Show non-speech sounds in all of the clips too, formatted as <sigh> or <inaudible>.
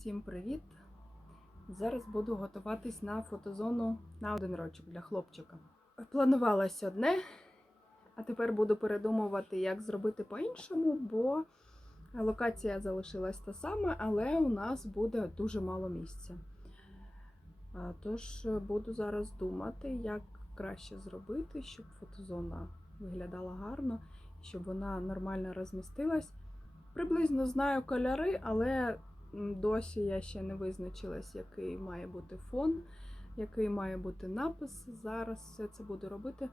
Всім привіт! Зараз буду готуватись на фотозону на один рочок для хлопчика. Планувалось одне, а тепер буду передумувати, як зробити по-іншому, бо локація залишилась та сама, але у нас буде дуже мало місця. Тож буду зараз думати, як краще зробити, щоб фотозона виглядала гарно, щоб вона нормально розмістилась. Приблизно знаю кольори, але досі я ще не визначилась, який має бути фон, який має бути напис. Зараз все це буду робити.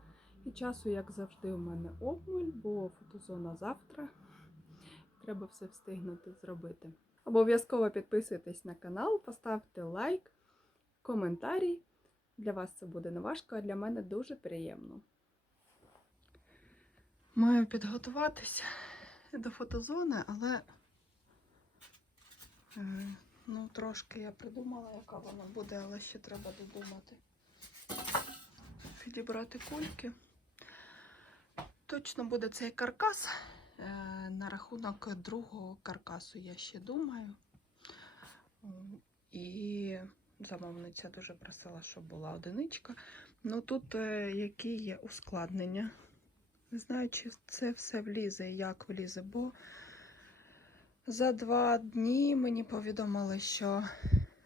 І часу, як завжди, у мене обмаль, бо фотозона завтра. Треба все встигнути зробити. Обов'язково підписуйтесь на канал, поставте лайк, коментарі. Для вас це буде не важко, а для мене дуже приємно. Маю підготуватися до фотозони, але ну, трошки я придумала, яка вона буде, але ще треба додумати. Підібрати кульки. Точно буде цей каркас. Е, На рахунок другого каркасу я ще думаю. І замовниця дуже просила, щоб була одиничка. Ну тут е, які є ускладнення. Не знаю, чи це все влізе і як влізе, бо за два дні мені повідомили, що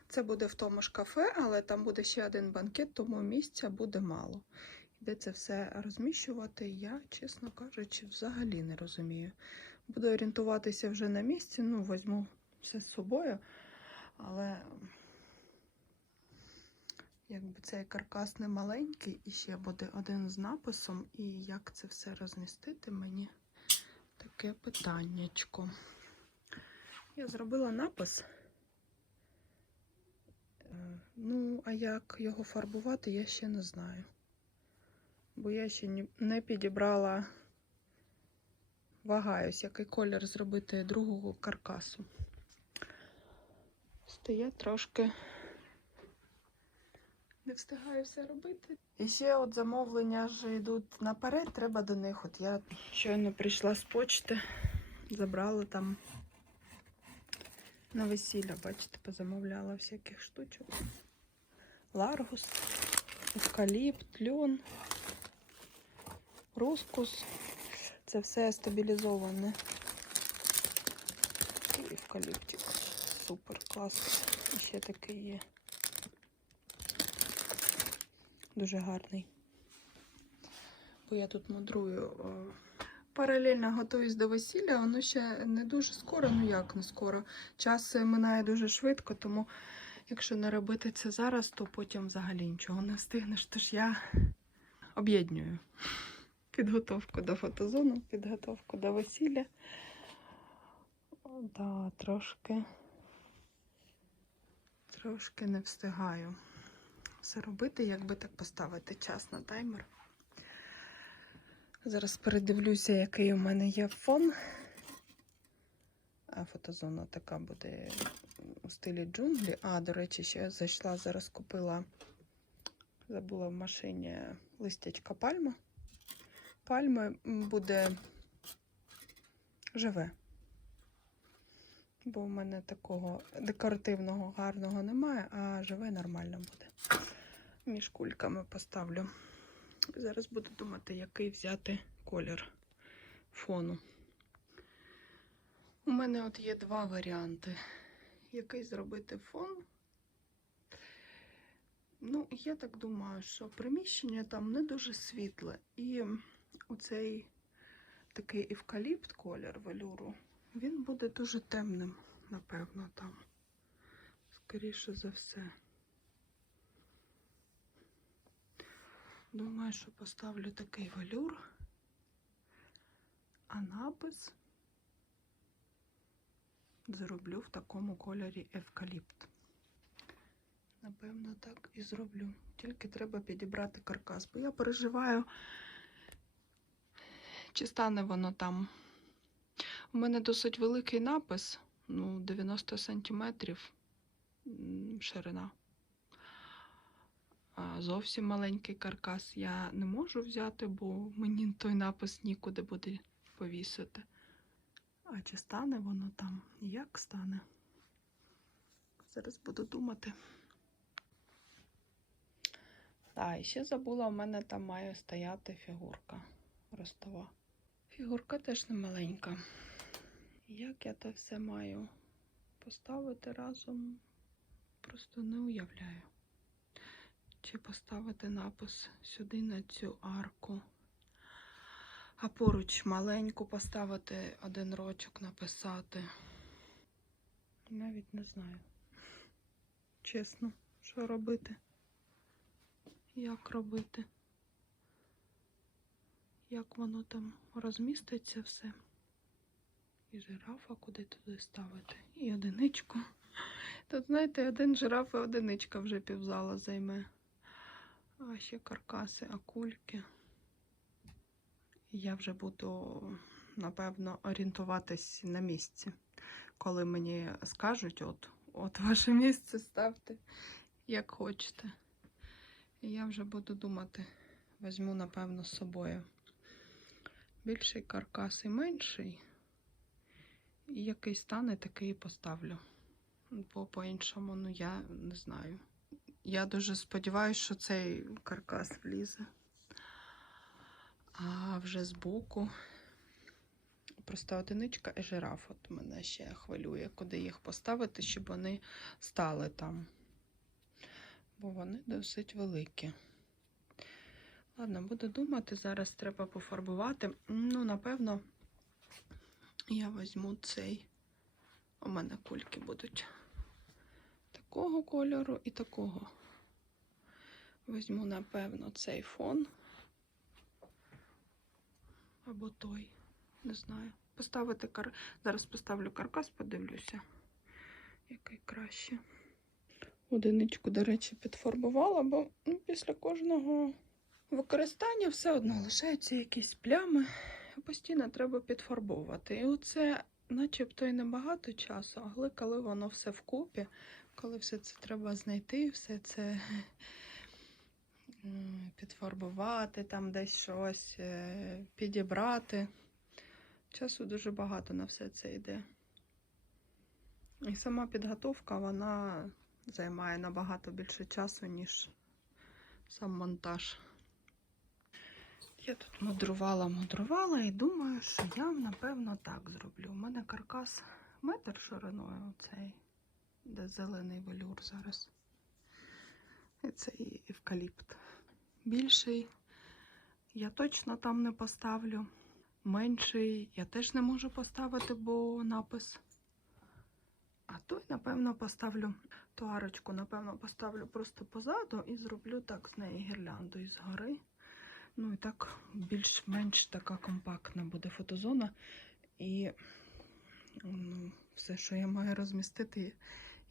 це буде в тому ж кафе, але там буде ще один банкет, тому місця буде мало. Де це все розміщувати, я, чесно кажучи, взагалі не розумію. Буду орієнтуватися вже на місці, ну, візьму все з собою, але якби цей каркас не маленький, і ще буде один з написом, і як це все розмістити, мені таке питаннячко. Я зробила напис. Е, Ну, а як його фарбувати, я ще не знаю. Бо я ще не підібрала, вагаюсь, який колір зробити другого каркасу. Стає трошки не встигаю все робити. І ще от замовлення ж йдуть наперед, треба до них. От я щойно прийшла з почти, забрала там на весілля, бачите, позамовляла всяких штучок. Ларгус, евкаліпт, льон, рускус. Це все стабілізоване. І евкаліптик. Супер, клас. І ще такий є. Дуже гарний. Бо я тут мудрую. Паралельно готуюсь до весілля, воно ще не дуже скоро, ну як не скоро. Час минає дуже швидко, тому якщо не робити це зараз, то потім взагалі нічого не встигнеш. Тож я об'єднюю підготовку до фотозону, підготовку до весілля. Да, трошки, трошки не встигаю все робити, якби так поставити час на таймер. Зараз передивлюся, який у мене є фон. А фотозона така буде у стилі джунглі. А, до речі, ще я зайшла, зараз купила, забула в машині листячка пальма. Пальми буде живе. Бо в мене такого декоративного гарного немає, а живе нормально буде між кульками поставлю. Зараз буду думати, який взяти колір фону. У мене от є два варіанти. Який зробити фон? Ну, я так думаю, що приміщення там не дуже світле. І оцей такий евкаліпт колір велюру, він буде дуже темним, напевно, там. Скоріше за все. Думаю, що поставлю такий валюр, а напис зроблю в такому кольорі евкаліпт. Напевно, так і зроблю. Тільки треба підібрати каркас, бо я переживаю, чи стане воно там. У мене досить великий напис, ну, 90 сантиметрів ширина. Зовсім маленький каркас я не можу взяти, бо мені той напис нікуди буде повісити. А чи стане воно там? Як стане? Зараз буду думати. Так, і ще забула, у мене там має стояти фігурка ростова. Фігурка теж не маленька. Як я це все маю поставити разом, просто не уявляю. Чи поставити напис сюди на цю арку, а поруч маленьку поставити один рочок написати. Навіть не знаю. Чесно, що робити? Як робити? Як воно там розміститься все? І жирафа куди туди ставити? І одиничку. Тут, знаєте, один жираф і одиничка вже півзала займе. А ще каркаси, акульки. Я вже буду, напевно, орієнтуватись на місці. Коли мені скажуть, от, от ваше місце ставте, як хочете. І я вже буду думати, візьму, напевно, з собою. Більший каркас і менший. І який стане, такий і поставлю. Бо по-іншому, ну я не знаю. Я дуже сподіваюся, що цей каркас влізе. А вже збоку просто одиничка і жираф. От мене ще хвилює, куди їх поставити, щоб вони стали там. Бо вони досить великі. Ладно, буду думати, зараз треба пофарбувати. Ну, напевно, я візьму цей. У мене кульки будуть такого кольору і такого. Візьму, напевно, цей фон. Або той. Не знаю. Поставити кар... Зараз поставлю каркас, подивлюся, який краще. Одиничку, до речі, підфарбувала, бо ну, після кожного використання все одно лишаються якісь плями. Постійно треба підфарбовувати. І оце, начебто, і небагато часу, але коли воно все вкупі, коли все це треба знайти, все це підфарбувати, там десь щось е, підібрати. Часу дуже багато на все це йде. І сама підготовка, вона займає набагато більше часу, ніж сам монтаж. Я тут мудрувала, мудрувала і думаю, що я, напевно, так зроблю. У мене каркас метр шириною, оцей, де зелений велюр зараз. І цей евкаліпт. Більший я точно там не поставлю. Менший я теж не можу поставити, бо напис. А той, напевно, поставлю ту напевно, поставлю просто позаду і зроблю так з неї гірлянду із гори. Ну і так більш-менш така компактна буде фотозона. І ну, все, що я маю розмістити,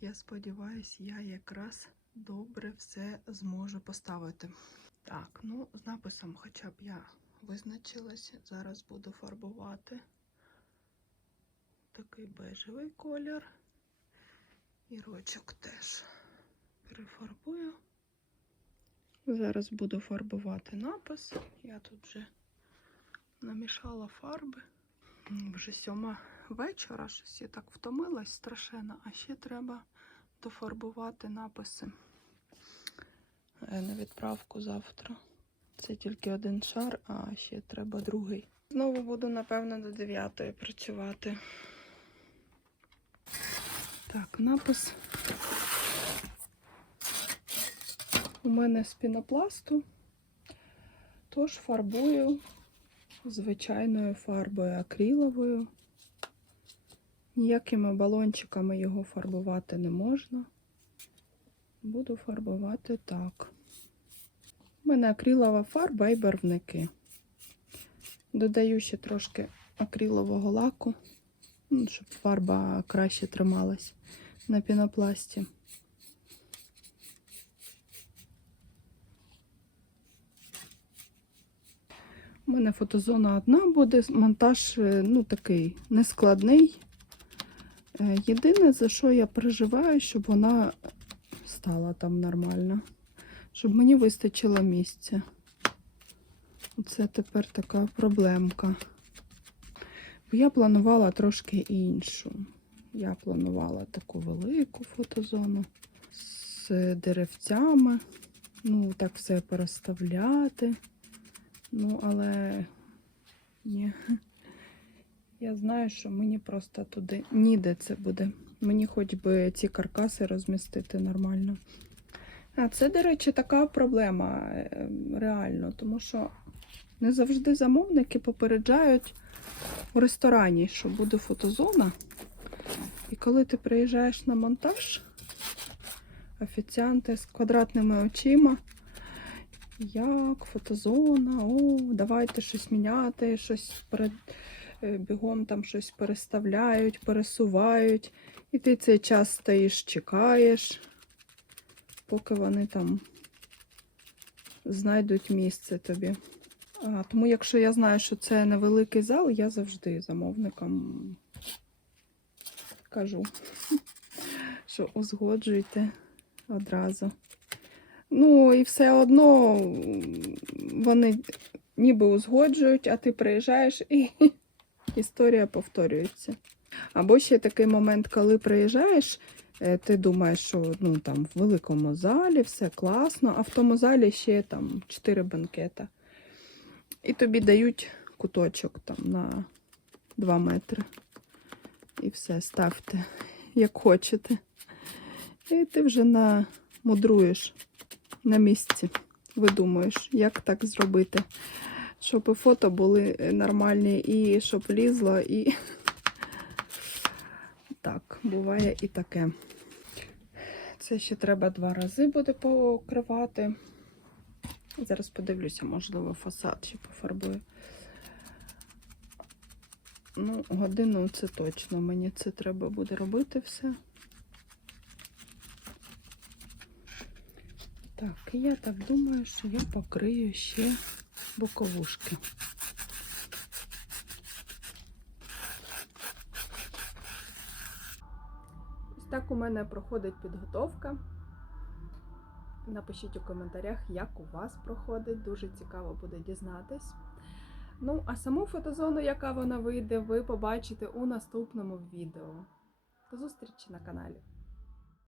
я сподіваюся, я якраз добре все зможу поставити. Так, ну, з написом хоча б я визначилася. Зараз буду фарбувати такий бежевий колір. І рочок теж перефарбую. Зараз буду фарбувати напис. Я тут вже намішала фарби. Вже сьома вечора, щось я так втомилась страшенно, а ще треба дофарбувати написи е, на відправку завтра. Це тільки один шар, а ще треба другий. Знову буду, напевно, до 9 працювати. Так, напис. У мене з пінопласту, тож фарбую звичайною фарбою акриловою. Ніякими балончиками його фарбувати не можна. Буду фарбувати так. У мене акрилова фарба і барвники. Додаю ще трошки акрилового лаку, ну, щоб фарба краще трималась на пінопласті. У мене фотозона одна буде, монтаж е, ну, такий нескладний. Е, Єдине, за що я переживаю, щоб вона стала там нормально, щоб мені вистачило місця. Оце тепер така проблемка. Бо я планувала трошки іншу. Я планувала таку велику фотозону з деревцями. Ну, так все переставляти. Ну, але ні. Я знаю, що мені просто туди ніде це буде. Мені хоч би ці каркаси розмістити нормально. А це, до речі, така проблема е, реально, тому що не завжди замовники попереджають у ресторані, що буде фотозона. І коли ти приїжджаєш на монтаж, офіціанти з квадратними очима. Як фотозона, о, давайте щось міняти, щось перед бігом там щось переставляють, пересувають. І ти цей час стоїш, чекаєш, поки вони там знайдуть місце тобі. А, тому, якщо я знаю, що це невеликий зал, я завжди замовникам кажу, <laughs> що узгоджуйте одразу. Ну, і все одно вони ніби узгоджують, а ти приїжджаєш і історія повторюється. Або ще такий момент, коли приїжджаєш, е, ти думаєш, що ну, там, в великому залі все класно, а в тому залі ще там 4 банкета. І тобі дають куточок там на 2 метри. І все, ставте, як хочете. І ти вже намудруєш на місці. Видумуєш, як так зробити, щоб фото були е, нормальні, і щоб лізло, і <laughs> так, буває і таке. Це ще треба два рази буде покривати. Зараз подивлюся, можливо, фасад ще пофарбую. Ну, годину це точно. Мені це треба буде робити все. Так, я так думаю, що я покрию ще боковушки. Ось так у мене проходить підготовка. Напишіть у коментарях, як у вас проходить. Дуже цікаво буде дізнатись. Ну, а саму фотозону, яка вона вийде, ви побачите у наступному відео. До зустрічі на каналі.